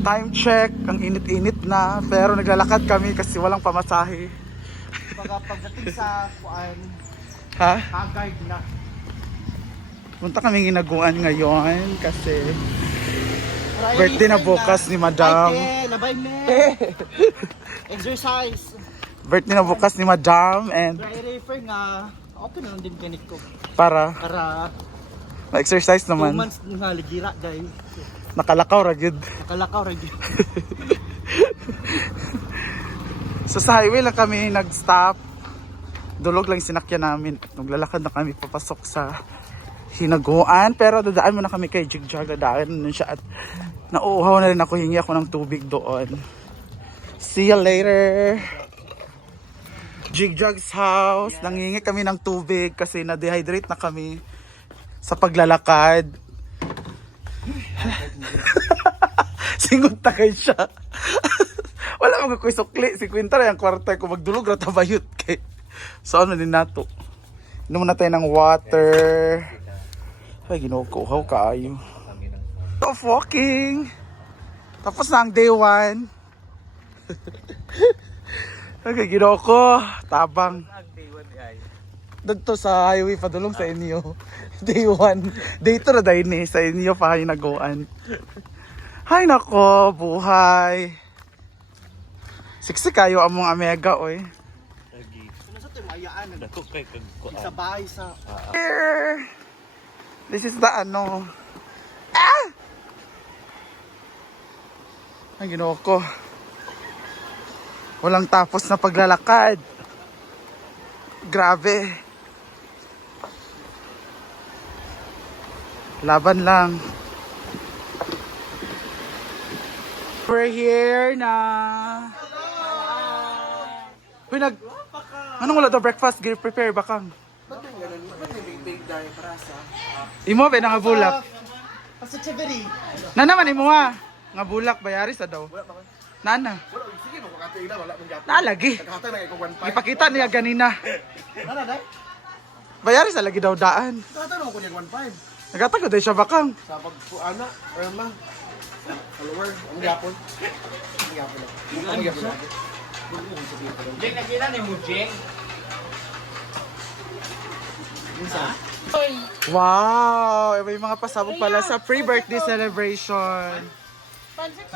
Time check, ang init-init na. Pero naglalakad kami kasi walang pamasahe. Pagdating sa kuan, Ha? hagard na. Punta kami ginaguan ngayon kasi birthday na bukas ni Madam. Ay, labay me. Exercise. Birthday na bukas ni Madam and Dry refer nga. Okay na lang din kinik ko. para Para ma-exercise 2 naman. months nga ligira guys. Nakalakaw ra gyud. Nakalakaw rin. So sa highway lang kami nag-stop. Dulog lang sinakyan namin. Naglalakad na kami papasok sa hinaguan. Pero dadaan muna kami kay Jigjag. Dadaan nun siya at nauuhaw na rin ako. Hingi ako ng tubig doon. See you later. Jigjag's house. Nangingi kami ng tubig kasi na-dehydrate na kami sa paglalakad. Singot na kayo siya. Wala mga ko'y sukli. Si Quinta na yung kwarta ko magdulog na tabayot kay. So ano din nato. Inom na tayo ng water. Ay ginukuhaw kaayo. Of walking. Tapos na ang day 1. Okay, ginoko. Tabang. Dito sa highway padulong sa inyo. Day 1. Day 2 na dahil ni sa inyo pa hinaguan. Hay nako, buhay. Siksi kayo among amega oy. Ano sa ito mayaan sa bahay sa Here. This is the ano. Ah! Ang ginoo ko. Walang tapos na paglalakad. Grabe. Laban lang. We're here na. Uy, anong wala daw breakfast? Prepare bakang. Imo ba nga bulak? Kasi chaveri. Na naman imo ha. Nga bulak bayari sa daw. Nana. Sige, makakatay na wala mong gapo. Nalagi. Nakatay na ikaw 1.5. Ipakita niya ganina. Nana dai? Bayari sa lagi daw daan. Nakatay na ko niya 1.5. Nagatago day siya bakang. Sa pagpuana, Irma. Follower, ang gapon. Ang gapon. Ang gapon. Jeng, nakita ni mo, Jeng? Wow! May mga pasabog pala sa pre-birthday celebration.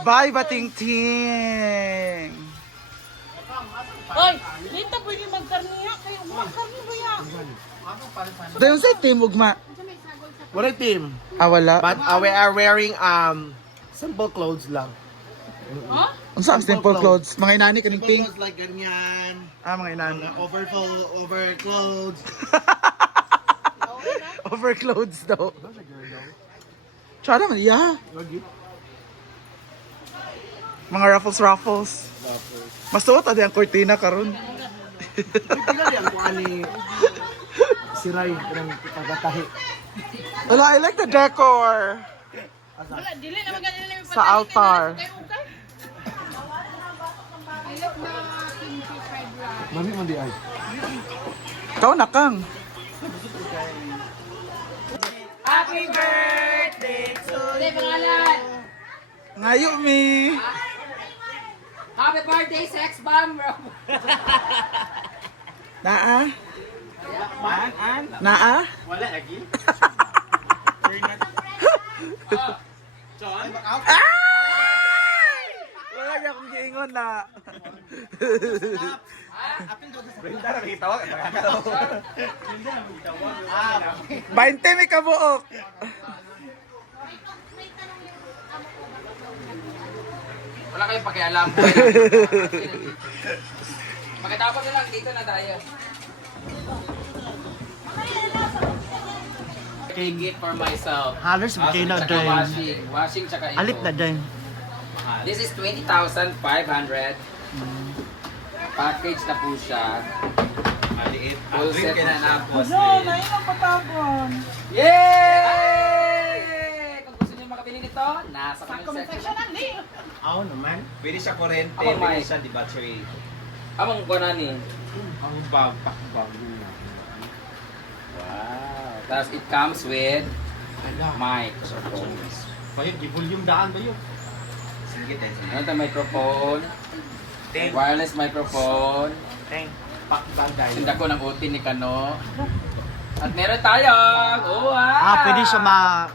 Bye, Bating Ting! Hoy, dito pwede magkarniya kayo. Magkarni ba yan? Dayon sa team, ugma. Wala team. Ah, wala? But we are wearing simple clothes lang. Ha? Ang saan simple clothes? Mga inani kaning Simple pink? clothes like ganyan. Ah, mga inani. Over clothes. Overclothes daw. Tsaka naman, yeah. Mga ruffles. Masuot adi ang cortina karon. Tingnan yan kung ani si Ray ng pagkatahi. Wala, I like the decor. Wala, dili na magaling na yung Sa altar. Mami man di ay. Ikaw na kang. Happy birthday to you. Pangalan. Ngayo mi. Happy birthday, sex bomb, bro. Naa? An? Naa? Wala lagi. John? Wala niya akong giingon na. Brenda na kitawag at nakakatawa. 20 may kabuok. Wala kayong pakialam. Pagkatapos na lang, dito na tayo. Take it for myself. Halos bigay na Tsaka din. washing tsaka ito. Alit na din. This is 20,500. Package na po siya. Maliit. Full set na napos. Nailang patagon. Yay! Kung gusto niyo makabili nito, nasa comment section. Ako naman. Pwede siya kurente, Ako, pwede Mike. siya di battery. Amang ko na ni. Ang bago. Wow. Tapos it comes with microphones. Bayod, di volume daan ba yun? Ano ito microphone? Wireless microphone. Sinda ko ng utin ni Kano. At meron tayo. Pwede siya Ah.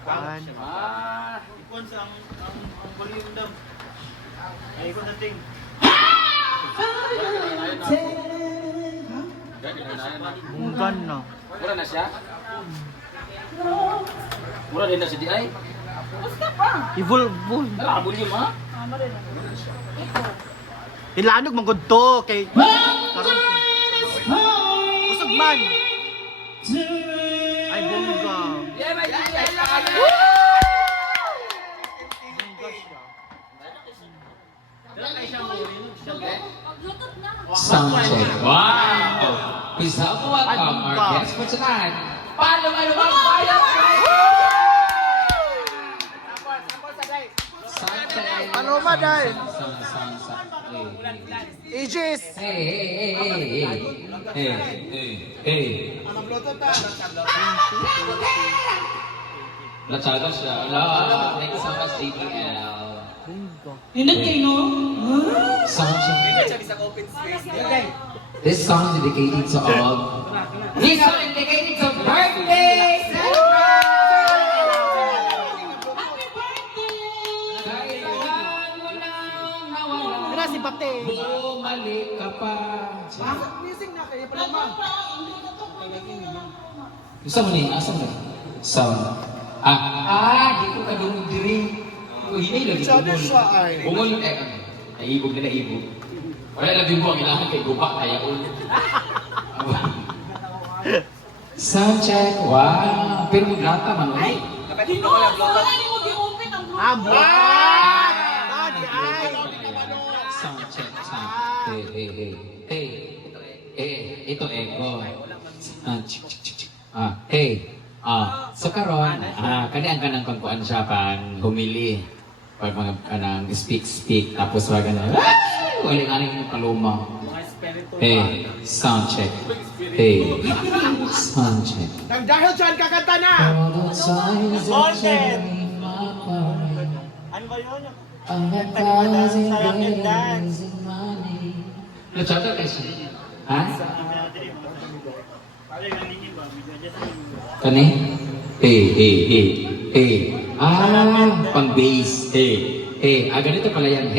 Munggan na. Mura na siya? Mura din na siya di ay? Ibulbul. Alabol yun ha? Ilanog man gud to kay karon. Usog man. Ay bongga. Yeah, may Sound check. Wow! Please help me welcome our guest for tonight. Palumang bayan! Sound check. Ano maday? Sound. Aegis. Hey. Natsaga siya. Hello. Thank you so much, DPL. Hinag kayo, no? Sound check. This song is dedicated to all. This song is dedicated to birthday Kailangan mo lang nawala. Ano si Pate? Bumalik ka pa. Gusto mo niya? Asa mo na? Sound. Di ko kadungog diri. Hinay lagi bungol. Bungol, naibog na naibog. Wala labing mo, kailangan kay guba, kaya ulit. Sound check, wow. Pero maglata man, ulit. Wala ni mo gi-open ang blue. Daddy ay. Sound check, sound. Ito echo. So karon, kaniang kanang kungkuan siya pang humili. Pag mga kanang speak, tapos wag na, wala nga rin yung kaluma. Sound check. Sound check. Nang dahil dyan kakanta na. Content! Ano ba yun? Luchada kasi. Ha? Kani? Pang bass. Ganito pala yan.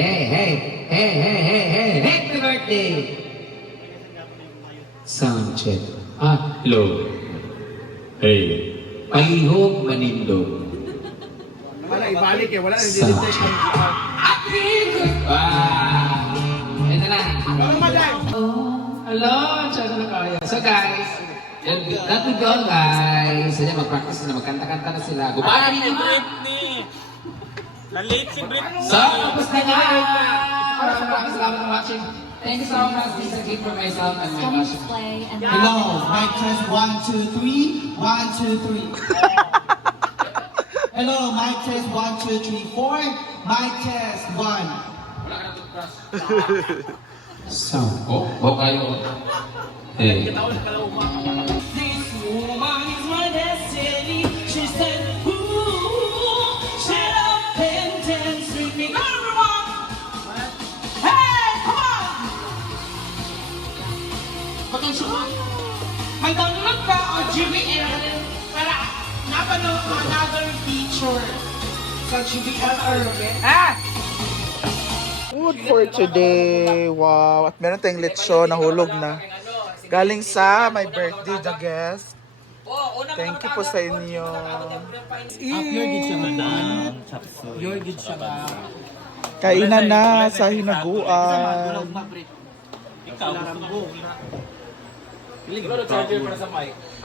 Happy birthday! Sound check. Hello. Palihog manindog. Wala ibalik wala nang Sound didetect. check. Ito na. Ano maday? Hello, tsaka na kayo. So guys, that will go guys. Sadya mag-practice na, magkanta-kanta na sila. Gumana din naman! Na-late si Britney. So, tapos na nga! Maraming salamat for watching. Thank you so much. This is a gift for myself and my passion. Hello, mic test 1, 2, 3. 1, 2, 3. Hello, mic test 1, 2, 3, 4. Mic test 1. So, kayo. This woman is my destiny. She said, ooh, shut up and dance with me. Come on, everyone. Hey, come on. Potential. Hanggang nagka o GBL para napanood ko another feature sa GBL Urban. Food for today. Wow. At meron tayong lechon na hulog na. Galing sa my birthday, the guest. Thank you po sa inyo. Kainan na sa hinaguan.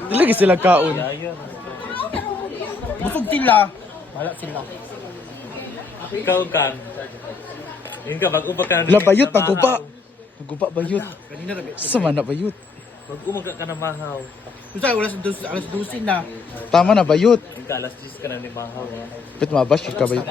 Dilagi sila kaon. Busog sila. Wala sila. Ikaw kan. Yun ka, bago ba ka Wala bayot, naguba. Naguba bayot. Kanina rabi. Sama na bayot. Bago mag ka na mahaw. Usa alas 12 na. Tama na bayot. Yung ka, alas 10 ka na ni mahaw. Pit mabash ka bayot.